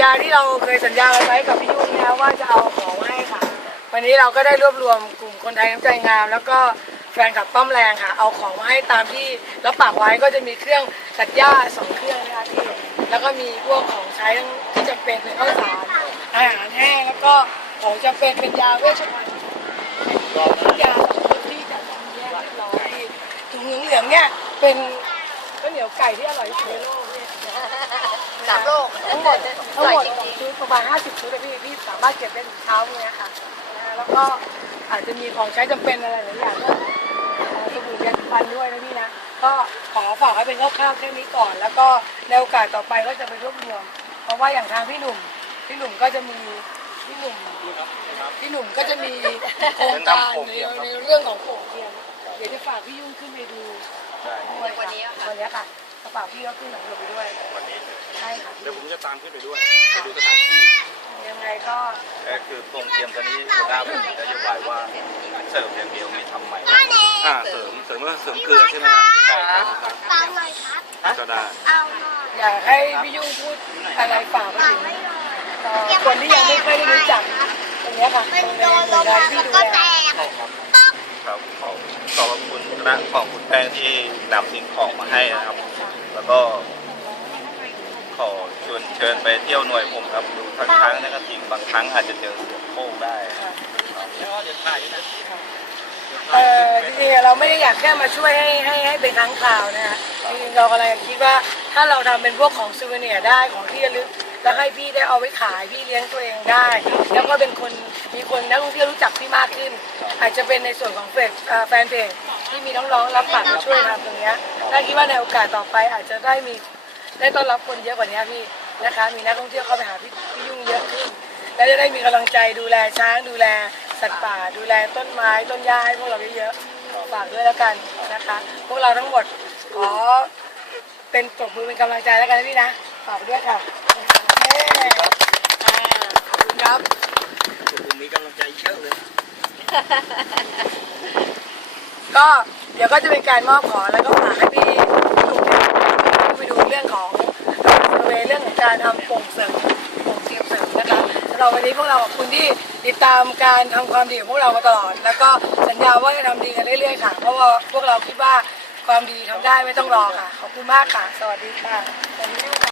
ญาที่เราเคยสัญญาไว้กับพี่ยุ่งแล้วว่าจะเอาของมาให้ค่ะ วันนี้เราก็ได้รวบรวมกลุ่มคนไทยน้ำใจงาม แล้วก็แฟนคลับป้อมแรงค่ะ เอาของมาให้ตามที่รับปากไว้ก็จะมีเครื่องตัดหญ้าสองเครื่องนะคะพี่แล้วก็มีพวกของใช้ทั้งที่จำเป็นเป็นข้าวสารอาหารแห้งแล้วก็ของจำเป็นเป็นยาเวชภัณฑ์ยาสำหรับที่จะทำแยกเรียบร้อยถุงเหลืองๆเนี่ยเป็นข้าวเหนียวไก่ที่อร่อยที่สุดในโลกเนี่ย สามโลกทั้งหมด ประมาณ 50 ชุดอะพี่พี่สามารถเก็บได้ถึงเช้าเลยนะคะนะแล้วก็อาจจะมีของใช้จำเป็นอะไรหลายอย่างก็เอ่อสบู่ยาสีฟันด้วยนะพี่นะ ก็ขอฝากไว้เป็นคร่าวๆแค่นี้ก่อน แล้วก็ในโอกาสต่อไปก็จะไปรวบรวม เพราะว่าอย่างทางพี่หนุ่มพี่หนุ่มก็จะมีพี่หนุ่มพี่หนุ่มก็จะมีโครงการในในเรื่องของโป่งเทียนเดี๋ยวจะฝากพี่ยุ่งขึ้นไปดูด้วยวันนี้อะค่ะวันนี้ค่ะกระเป๋าพี่ก็ขึ้นหลังรถไปด้วยวันนี้ใช่ค่ะเดี๋ยวผมจะตามขึ้นไปด้วยไปดูสถานที่ยังไงก็แต่ คือโปรงเทียมตอนนี้หัวหน้าผมนโยบายว่าเสริมอย่างเดียวไม่ทำใหม่อ่าเสริมเสริมก็เสริมเกลือใช่ไหมครับใช่ครับเปล่าหน่อยครับ ก็ได้เอาหน่อยอยากให้พี่ยุ่งพูดอะไรฝากไปถึงเอ่อคนที่ยังไม่เคยได้รู้จักตรงเนี้ยค่ะมันตรงโดในนหลน่วยงงานมาที่มันดูก็แลแตกครับขอบขอบคุณคณะของคุณแป้งที่นำสิ่งของมาให้นะครับ แล้วก็ขอชวนเชิญไปเที่ยว หน่วยผมครับดูทั้งครั้งนะครับจริงบางครั้งอาจจะเจอเสือโคร่งได้เอ่อจริงๆเราไม่ได้อยากแค่มาช่วยให้ให้ให้เป็นครั้งคราวนะคะจริงๆเรากำลังคิดว่าถ้าเราทำเป็นพวกของซูเวเนียร์ได้ของที่ระลึกแล้วให้พี่ได้เอาไว้ขายพี่เลี้ยงตัวเองได้ แล้วก็เป็นคนมีคนนักท่องเที่ยวรู้จักพี่มากขึ้น อาจจะเป็นในส่วนของเฟซเอ่อแฟนเพจที่มีน้องๆรับปากมาช่วยทำตรงเนี้ยน่าคิดว่าในโอกาสต่อไปอาจจะได้มีได้ต้อนรับคนเยอะกว่านี้พี่ นะคะ มีนักท่องเที่ยวเข้าไปหาพี่พี่ยุ่งเยอะขึ้น แล้วจะได้มีกำลังใจดูแลช้างดูแลสัตว์ป่า ดูแลต้นไม้ต้นหญ้าให้พวกเราเยอะๆฝากด้วยแล้วกันนะคะ พวกเราทั้งหมดขอเป็นปรบมือเป็นกำลังใจแล้วกันนะพี่นะฝากด้วยค่ะเย้อ่าขอบคุณครับผมมีกำลังใจเยอะเลย ก็เดี๋ยวก็จะเป็นการมอบของแล้วก็ฝากให้พี่หนุ่มเนี่ยไปดูเรื่องของเซอ ร์เวย์เรื่องของการทำโป่งเสริมโป่งเทียมเสริมนะคะสำหรับวันนี้พวกเราขอบคุณที่ติดตามการทำความดีของพวกเรามาตลอด แล้วก็สัญญาว่าจะทำดีกันเรื่อยๆค่ะ เพราะว่าพวกเราคิดว่าความดีทำได้ไม่ต้องรอค่ะ ขอบคุณมากค่ะ สวัสดีค่ะ